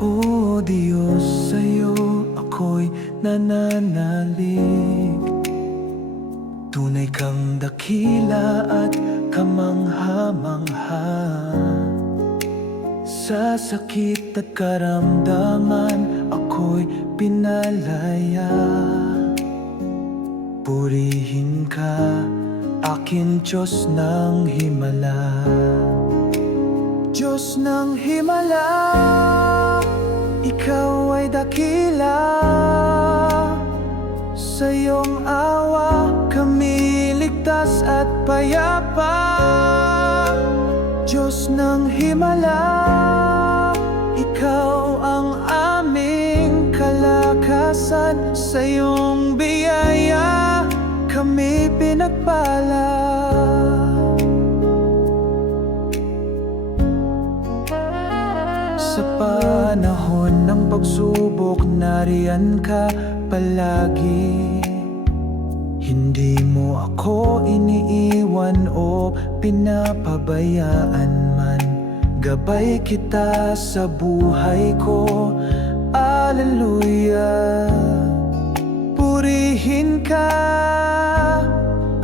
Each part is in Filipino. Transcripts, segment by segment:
O Diyos, sa'yo ako'y nananalig. Tunay kang dakila at kamangha-mangha. Sa sakit at karamdaman ako'y pinalaya. Purihin ka, aking Diyos ng himala. Diyos ng himala, ikaw ay dakila. Sa iyong awa kami ligtas at payapa. Diyos ng himala, ikaw ang aming kalakasan. Sa iyong biyaya kami pinagpala. Sa panahon ng pagsubok, nariyan ka palagi. Hindi mo ako iniiwan o pinapabayaan man. Gabay kita sa buhay ko, Alleluia. Purihin ka,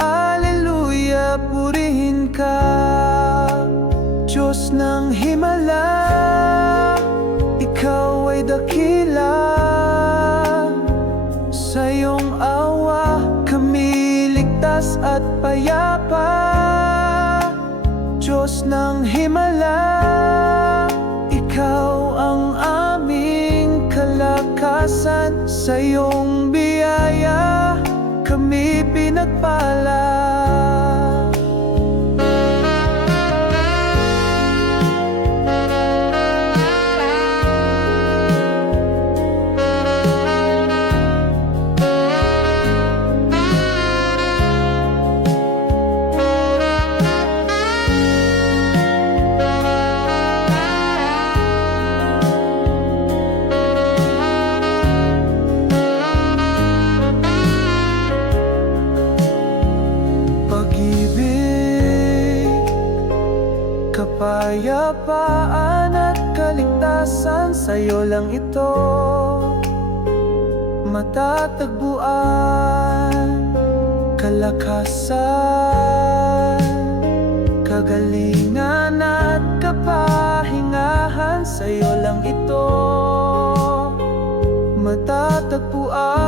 Alleluia, purihin ka. Diyos ng himala, ikaw ay dakila. Sa iyong awa kami ligtas at payapa. Diyos ng himala, ikaw ang aming kalakasan. Sa iyong biyaya kami pinagpala. Kapayapaan at kaligtasan, sa'yo lang ito matatagpuan. Kalakasan, kagalingan at kapahingahan, sa'yo lang ito matatagpuan.